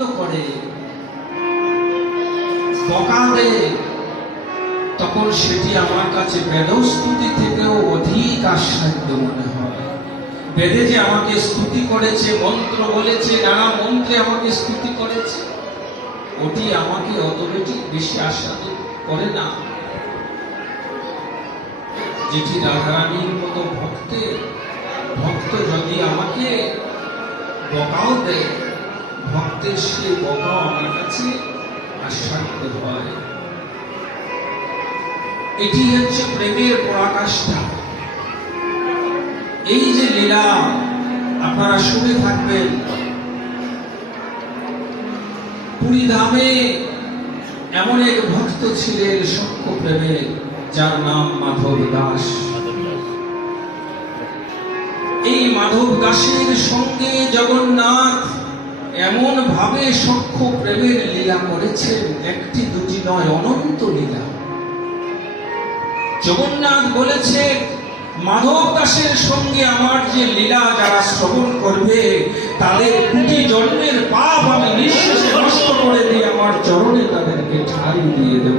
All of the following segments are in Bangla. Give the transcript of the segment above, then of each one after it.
মন্দ করে, বকা দেয়, তখন সেটি আমার কাছে বেদস্তুতি থেকেও অধিক আস্বাদ্য মনে হয়। বেদে যে আমাকে স্তুতি করেছে, মন্ত্র বলেছে, নানা মন্ত্রে আমাকে স্তুতি করেছে, ওটি আমাকে অত বেশি আস্বাদ করে না যেটি রাধারানীর মতো ভক্ত যদি আমাকে বকাও দেয়, ভক্তের সেই বকাও আমার কাছে আস্বাদ্য হয়। এটি হচ্ছে প্রেমের পরাকাষ্ঠা। এই যে লীলা আপনারা শুনে থাকবেন, পুরী ধামে এমন এক ভক্ত ছিলেন সখ্য প্রেমের, যার নাম মাধব দাস। এই মাধব দাসের সঙ্গে জগন্নাথ এমন ভাবে সখ্য প্রেমের লীলা করেছেন, একটি দুটি নয়, অনন্ত লীলা। জগন্নাথ বলেছে, মাধব দাসের সঙ্গে আমার যে লীলা যারা শ্রবণ করবে, তাদের কোটি জন্মের পাপ আমি নিঃশেষে নষ্ট করে দিয়ে আমার চরণে তাদেরকে ঠাঁই দিয়ে দেব।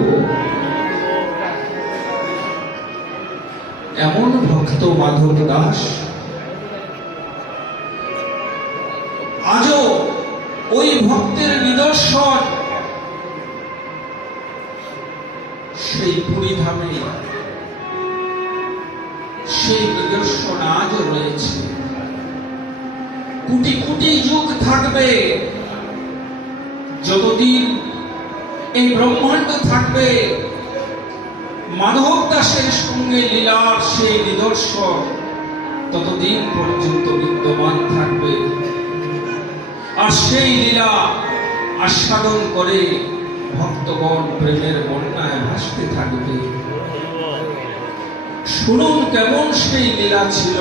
এমন ভক্ত মাধব দাস। আজও ওই ভক্তের নিদর্শন সেই পুরী ধামে, সেই নিদর্শন আজও রয়েছে। কোটি কোটি যুগ থাকবে, যতদিন এই ব্রহ্মাণ্ড থাকবে, মাধব দাসের সঙ্গে লীলার সেই নিদর্শন ততদিন পর্যন্ত বিদ্যমান থাকবে। আর সেই লীলা আস্বাদন করে ভক্তগণ প্রেমের বন্যায় ভাসতে থাকবে। শুনুন কেমন সেই লীলা ছিল।